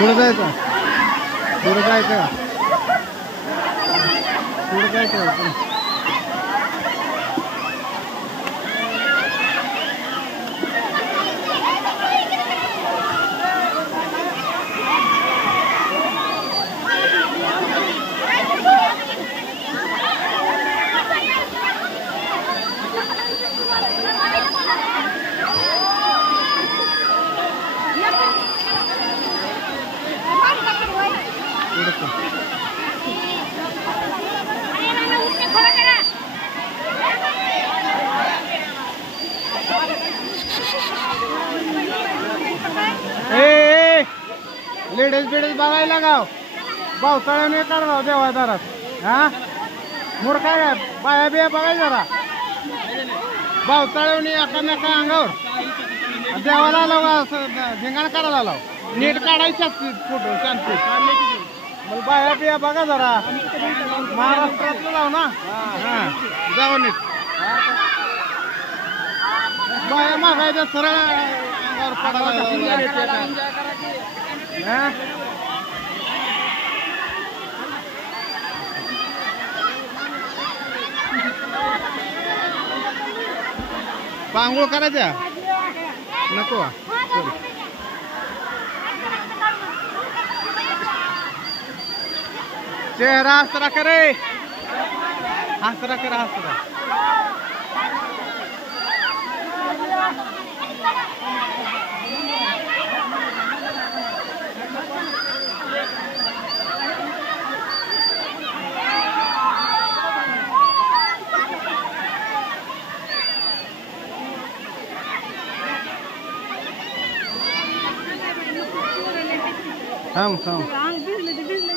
पुढे जायचं पुढे जायचं पुढे जायचं लेडीज बिडीज बघायला गाव पावसाळ्याने काढा देवादारात हा मूर्ख काय बाया बिया बघाय जरा पावसाळ्याने एकामेका अंगावर देवाला लाव धिंगाण करायला लाव नीट काढायचा फोटो शांती मग बाया बिया बघा जरा महाराष्ट्रातलं लाव ना हा जाऊ नीट बाया मागायच्या सरळ अंगावर पडायला पांघोळ करायच्या नको चेहरा हसरा करे हसरा कर हसरा थांब थांब